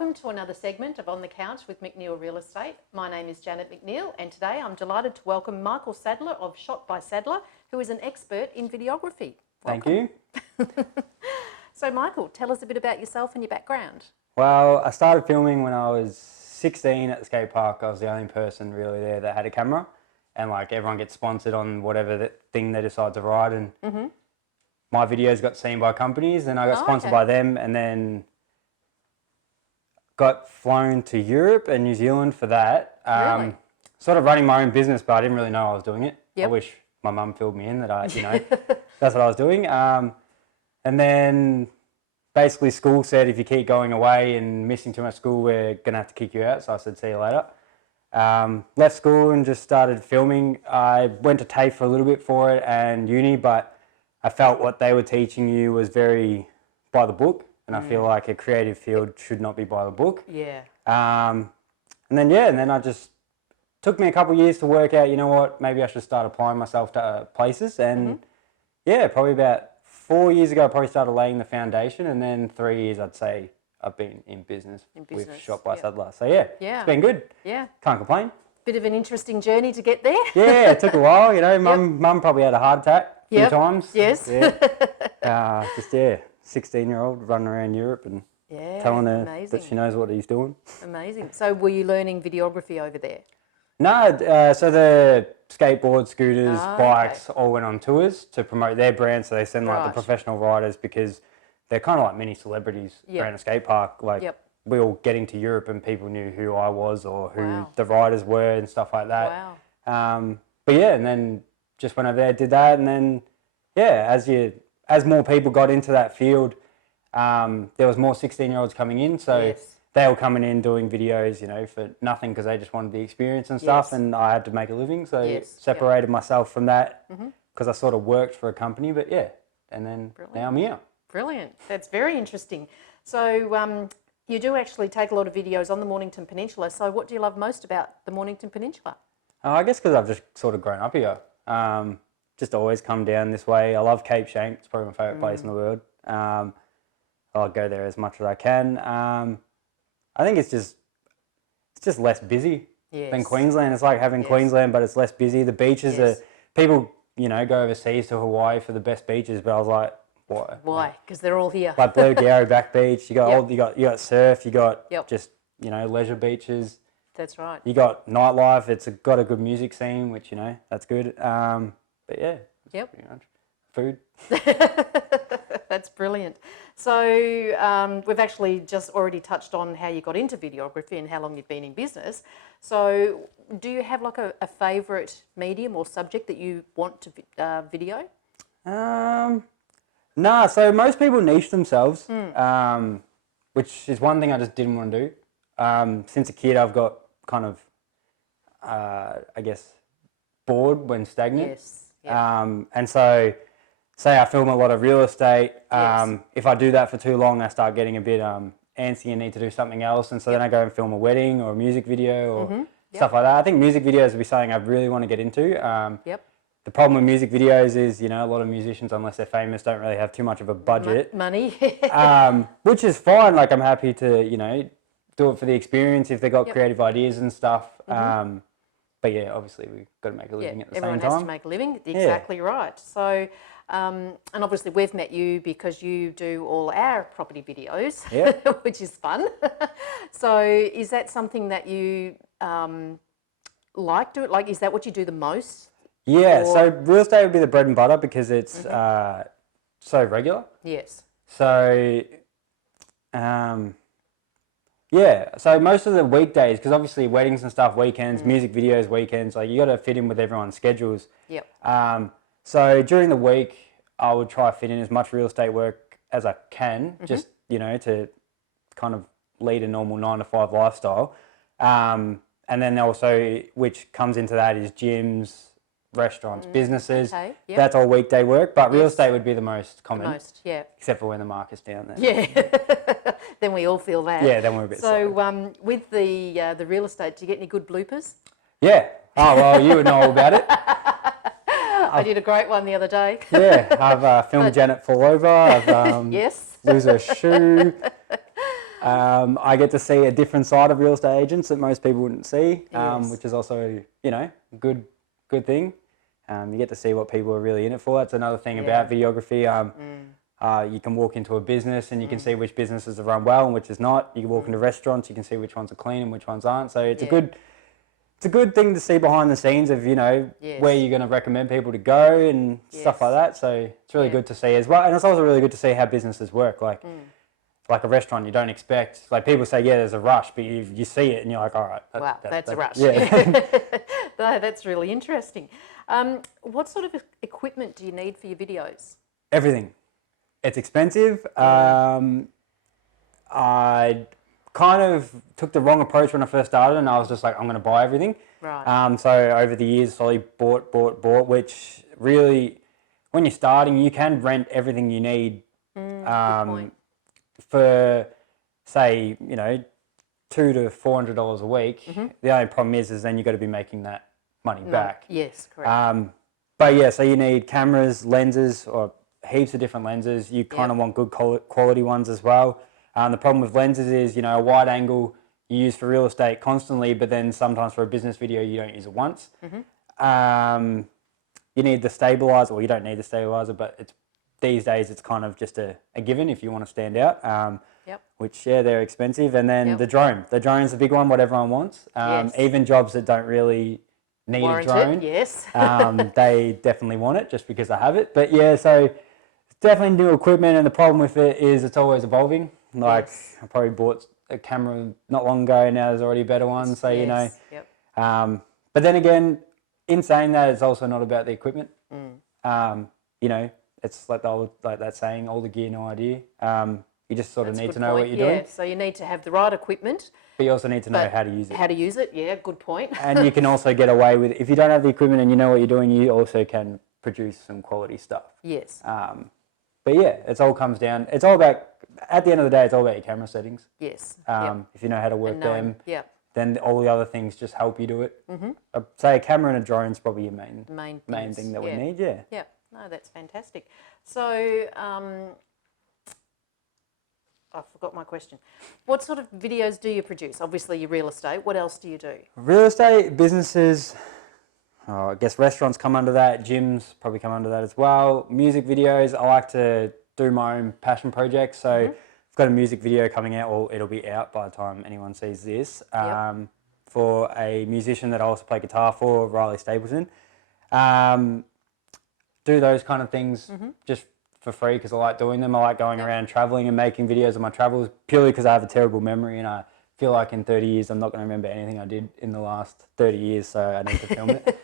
welcome to another segment of On the Couch with McNeill Real Estate. My name is Janet McNeill, and today I'm delighted to welcome Michael Sadler of Shot by Sadler, who is an expert in videography. Welcome. Thank you. So Michael, tell us a bit about yourself and your background. Well, I started filming when I was 16 at the skate park. I was the only person really there that had a camera, and like everyone gets sponsored on whatever thing they decide to ride, and my videos got seen by companies, and I got sponsored by them, and then got flown to Europe and New Zealand for that. Really? Sort of running my own business, but I didn't really know I was doing it. Yep. I wish my mum filled me in that that's what I was doing. And then basically school said, if you keep going away and missing too much school, we're going to have to kick you out. So I said, see you later. Left school and just started filming. I went to TAFE for a little bit for it and uni, but I felt what they were teaching you was very by the book. And I feel like a creative field should not be by the book. Yeah. And then I just took me a couple of years to work out, you know what, maybe I should start applying myself to places. And probably about 4 years ago, I probably started laying the foundation. And then 3 years, I'd say I've been in business with Shot by Sadler. So it's been good. Yeah. Can't complain. Bit of an interesting journey to get there. Yeah, it took a while, you know. Mum probably had a heart attack a few times. Yes. Yeah. 16-year-old running around Europe and telling her that she knows what he's doing. Amazing. So were you learning videography over there? No, so the skateboard, scooters, bikes all went on tours to promote their brand. So they send like the professional riders because they're kind of like mini celebrities around a skate park. Like we were getting to Europe and people knew who I was or who the riders were and stuff like that. Wow. And then just went over there, did that, and then as more people got into that field, there was more 16-year-olds coming in. So they were coming in doing videos, you know, for nothing because they just wanted the experience and stuff. And I had to make a living. So separated myself from that because I sort of worked for a company. But and then now I'm here. Brilliant. That's very interesting. So you do actually take a lot of videos on the Mornington Peninsula. So what do you love most about the Mornington Peninsula? I guess because I've just sort of grown up here. Just always come down this way. I love Cape Schanck. It's probably my favourite place in the world. I'll go there as much as I can. I think it's just less busy than Queensland. It's like having Queensland, but it's less busy. The beaches are, people, you know, go overseas to Hawaii for the best beaches, but I was like, why? Why? Because they're all here. Like Blue Gary Back Beach. You got you got surf. You got just, you know, leisure beaches. That's right. You got nightlife. It's got a good music scene, which, you know, that's good. But pretty much food. That's brilliant. So we've actually just already touched on how you got into videography and how long you've been in business. So do you have like a favourite medium or subject that you want to video? Nah, so most people niche themselves, which is one thing I just didn't want to do. Since a kid, I've got kind of, I guess, bored when stagnant. Yes. And so, say I film a lot of real estate. If I do that for too long, I start getting a bit antsy and need to do something else. And so then I go and film a wedding or a music video or stuff like that. I think music videos would be something I really want to get into. The problem with music videos is, you know, a lot of musicians, unless they're famous, don't really have too much of a budget. Money. Which is fine. Like, I'm happy to, you know, do it for the experience if they've got creative ideas and stuff. But yeah, obviously we've got to make a living at the same time. Everyone has to make a living. Exactly right. So, and obviously we've met you because you do all our property videos, which is fun. So is that something that you like doing? Like, is that what you do the most? Yeah, so real estate would be the bread and butter because it's so regular. Yes. So, so most of the weekdays, because obviously weddings and stuff, weekends, music videos, weekends, like you got to fit in with everyone's schedules. So during the week, I would try to fit in as much real estate work as I can, just, you know, to kind of lead a normal 9-to-5 lifestyle. And then also, which comes into that is gyms, restaurants, businesses. That's all weekday work, but real estate would be the most common. Except for when the market's down there. Then we all feel that. Yeah, then we're a bit So with the real estate, do you get any good bloopers? Yeah. Oh, well, you would know all about it. I did a great one the other day. I've filmed Janet fall over. I've lose her shoe. I get to see a different side of real estate agents that most people wouldn't see, Yes. which is also, you know, good thing. You get to see what people are really in it for. That's another thing about videography. You can walk into a business and you can see which businesses are run well and which is not. You can walk into restaurants, you can see which ones are clean and which ones aren't. So it's a good thing to see behind the scenes of, you know, where you're going to recommend people to go and stuff like that. So it's really good to see as well. And it's also really good to see how businesses work. Like a restaurant, you don't expect, like people say, yeah, there's a rush, but you see it and you're like, all right. That's a rush. Yeah. No, that's really interesting. What sort of equipment do you need for your videos? Everything. It's expensive. I kind of took the wrong approach when I first started, and I was just like, I'm going to buy everything. Right. So over the years, slowly bought, which really, when you're starting, you can rent everything you need Good point. for, say, you know, $200 to $400 a week. The only problem is then you've got to be making that money back. Yes, correct. But yeah, so you need cameras, lenses, or heaps of different lenses. You kind of want good quality ones as well. The problem with lenses is, you know, a wide angle you use for real estate constantly, but then sometimes for a business video you don't use it once. You need the stabilizer, well, you don't need the stabilizer, but these days it's kind of just a given if you want to stand out. Which, they're expensive. And then the drone. The drone's the big one, what everyone wants. Even jobs that don't really need a drone. Yes. They definitely want it just because they have it. But yeah, so it's definitely new equipment, and the problem with it is it's always evolving. Like I probably bought a camera not long ago, now there's already a better one. So, you know, but then again, in saying that, it's also not about the equipment. You know, it's like that saying, all the gear, no idea. You just sort of need to know what you're doing. So you need to have the right equipment. But you also need to know how to use it. How to use it, yeah, good point. And you can also get away with, if you don't have the equipment and you know what you're doing, you also can produce some quality stuff. Yes. But yeah, it all comes down, it's all about, at the end of the day, it's all about your camera settings. Yes. If you know how to work them, then all the other things just help you do it. Say a camera and a drone is probably your main thing that we need, Yeah, no, that's fantastic. So, I forgot my question. What sort of videos do you produce? Obviously, your real estate. What else do you do? Real estate, businesses, I guess restaurants come under that, gyms probably come under that as well. Music videos, I like to do my own passion projects. So I've got a music video coming out, or it'll be out by the time anyone sees this, for a musician that I also play guitar for, Riley Stapleton. Do those kind of things just for free because I like doing them. I like going around traveling and making videos of my travels purely because I have a terrible memory and I feel like in 30 years I'm not going to remember anything I did in the last 30 years, so I need to film it.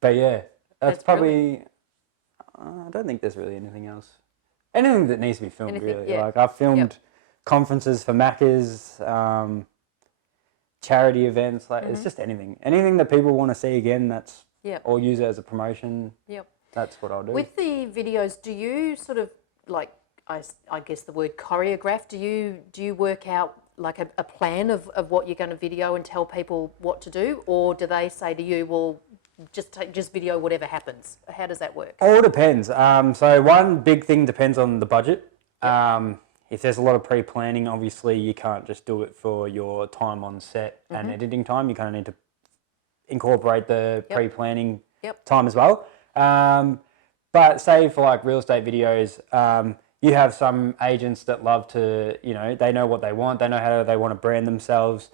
But yeah, that's probably, I don't think there's really anything else. Anything that needs to be filmed, really. Like I've filmed conferences for Macca's, charity events, like it's just anything. Anything that people want to see again, or use it as a promotion. That's what I'll do. With the videos, do you sort of like, I guess the word choreograph, do you work out like a plan of what you're going to video and tell people what to do? Or do they say to you, well, just video whatever happens? How does that work? All depends. So one big thing depends on the budget. If there's a lot of pre-planning, obviously you can't just do it for your time on set and editing time. You kind of need to incorporate the pre-planning time as well. But say for like real estate videos, you have some agents that love to, you know, they know what they want, they know how they want to brand themselves,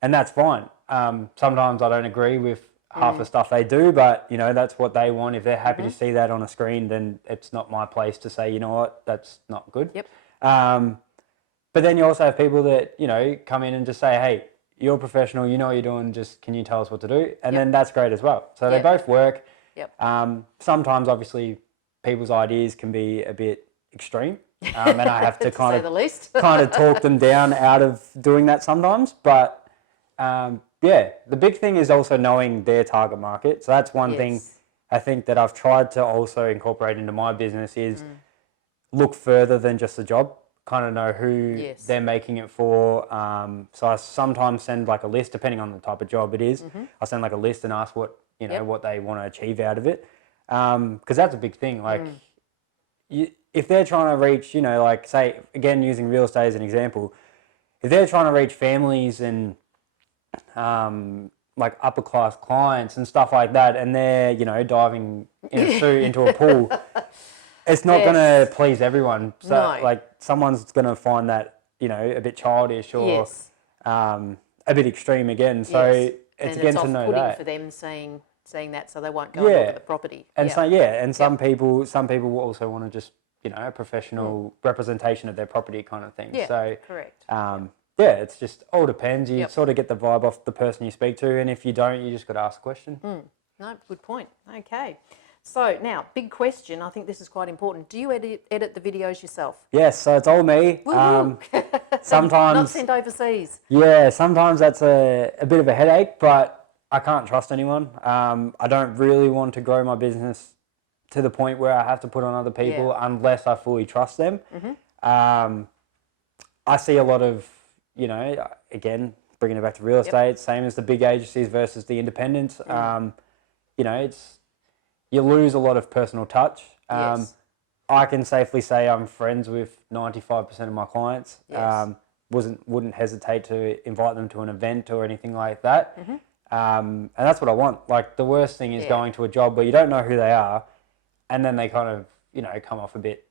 and that's fine. Sometimes I don't agree with half the stuff they do, but, you know, that's what they want. If they're happy to see that on a screen, then it's not my place to say, you know what, that's not good. But then you also have people that, you know, come in and just say, hey, you're a professional, you know what you're doing, just can you tell us what to do? And then that's great as well. So they both work. Sometimes, obviously, people's ideas can be a bit extreme, and I have to kind of talk them down out of doing that sometimes. But the big thing is also knowing their target market. So that's one thing I think that I've tried to also incorporate into my business is look further than just the job. Kind of know who they're making it for. So I sometimes send like a list, depending on the type of job it is. I send like a list and ask what what they want to achieve out of it, because that's a big thing. Like, if if they're trying to reach, you know, like say, again, using real estate as an example, if they're trying to reach families and like upper class clients and stuff like that, and they're, you know, diving in a suit into a pool, it's not going to please everyone. So like someone's going to find that, you know, a bit childish or a bit extreme again. So it's again to know that. For them seeing that, so they won't go and look at the property. And so and some people will also want to just, you know, a professional representation of their property kind of thing. Yeah, so correct. Yeah, it's just all depends. You sort of get the vibe off the person you speak to, and if you don't, you just got to ask a question. No, good point. Okay. So now, big question. I think this is quite important. Do you edit the videos yourself? Yes, so it's all me. Sometimes not sent overseas. Yeah, sometimes that's a bit of a headache, but I can't trust anyone. I don't really want to grow my business to the point where I have to put on other people unless I fully trust them. I see a lot of, you know, again, bringing it back to real estate, same as the big agencies versus the independents. You know, you lose a lot of personal touch. I can safely say I'm friends with 95% of my clients. Wouldn't hesitate to invite them to an event or anything like that. And that's what I want. Like, the worst thing is going to a job where you don't know who they are, and then they kind of, you know, come off a bit,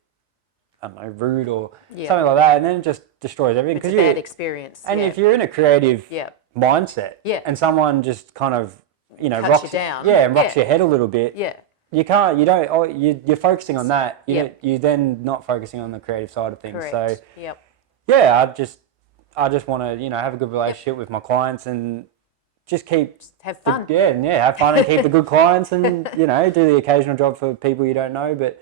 I don't know, rude or something like that, and then it just destroys everything. It's a bad experience. And if you're in a creative mindset, and someone just kind of, you know, rocks you down, and rocks your head a little bit, you're focusing on that. You're then not focusing on the creative side of things. Correct. So, I just want to, you know, have a good relationship with my clients and just have fun. Have fun and keep the good clients, and, you know, do the occasional job for people you don't know, but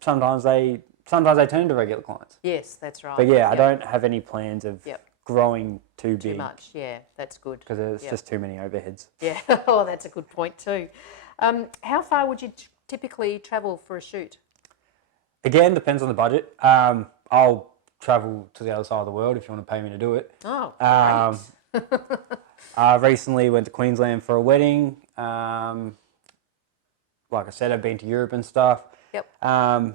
sometimes they turn into regular clients. Yes, that's right. But I don't have any plans of growing too big. Too much, that's good. Because it's just too many overheads. Yeah, that's a good point too. How far would you typically travel for a shoot? Again, depends on the budget. I'll travel to the other side of the world if you want to pay me to do it. Oh, great. I recently went to Queensland for a wedding. Like I said, I've been to Europe and stuff. So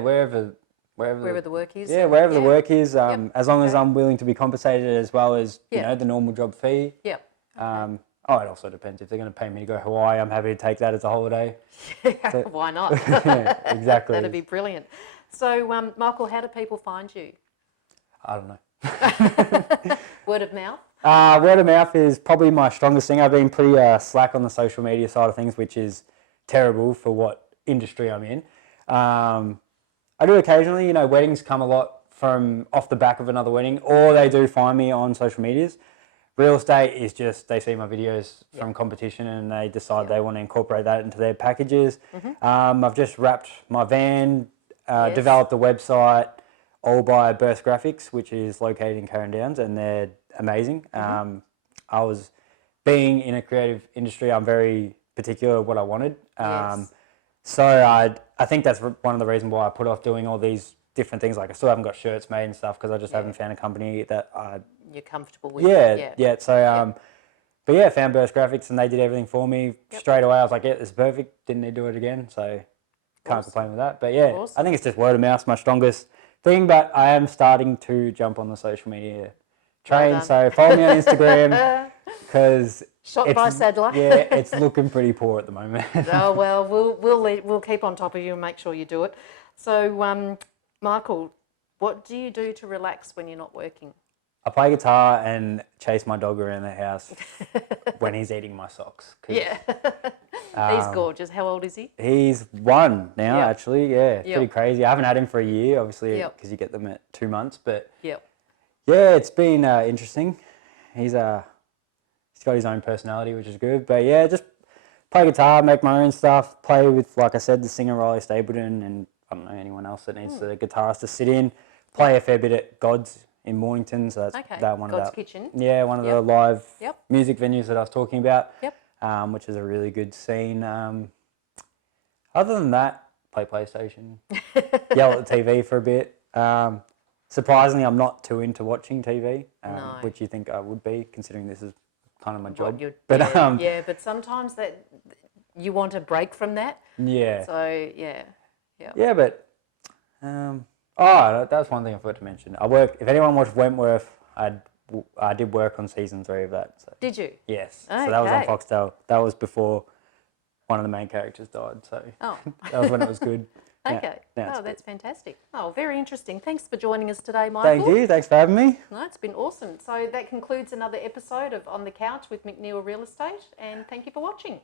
wherever the work is. Yeah, wherever the work is, as long as I'm willing to be compensated as well as, you know, the normal job fee. It also depends. If they're going to pay me to go to Hawaii, I'm happy to take that as a holiday. Why not? Exactly. That'd be brilliant. So, Michael, how do people find you? I don't know. Word of mouth? Word of mouth is probably my strongest thing. I've been pretty slack on the social media side of things, which is terrible for what industry I'm in. I do occasionally, you know, weddings come a lot from off the back of another wedding, or they do find me on social medias. Real estate is just, they see my videos from competition and they decide they want to incorporate that into their packages. I've just wrapped my van, developed a website, all by Burst Graphics, which is located in Carrum Downs, and they're amazing. I was, being in a creative industry, I'm very particular what I wanted. So I think that's one of the reasons why I put off doing all these different things. Like, I still haven't got shirts made and stuff because I just haven't found a company that you're comfortable with. So but found Burst Graphics and they did everything for me straight away. I was like, this is perfect. Didn't need to do it again, so can't complain with that. But I think it's just word of mouth, my strongest thing. But I am starting to jump on the social media train. So follow me on Instagram because shot by Sadler. It's looking pretty poor at the moment. Oh well, we'll keep on top of you and make sure you do it. So, Michael, what do you do to relax when you're not working? I play guitar and chase my dog around the house when he's eating my socks. He's gorgeous. How old is he? He's 1 now, actually. Pretty crazy. I haven't had him for a year, obviously, because you get them at 2 months. But it's been interesting. He's got his own personality, which is good. But just play guitar, make my own stuff, play with, like I said, the singer Riley Stapleton, and I don't know, anyone else that needs the guitarist to sit in. Play a fair bit at God's in Mornington, so that's one God's of the Kitchen. One of the live music venues that I was talking about. Which is a really good scene. Other than that, play PlayStation, yell at the TV for a bit. Surprisingly, I'm not too into watching TV, which you think I would be, considering this is kind of my job. But sometimes that you want a break from that. Yeah. So Yeah. Yeah, but that's one thing I forgot to mention. If anyone watched Wentworth, I did work on season 3 of that. So. Did you? Yes. Okay. So that was on Foxtel. That was before one of the main characters died. So that was when it was good. Okay. That's fantastic. Oh, very interesting. Thanks for joining us today, Michael. Thank you. Thanks for having me. No, it's been awesome. So that concludes another episode of On the Couch with McNeill Real Estate, and thank you for watching.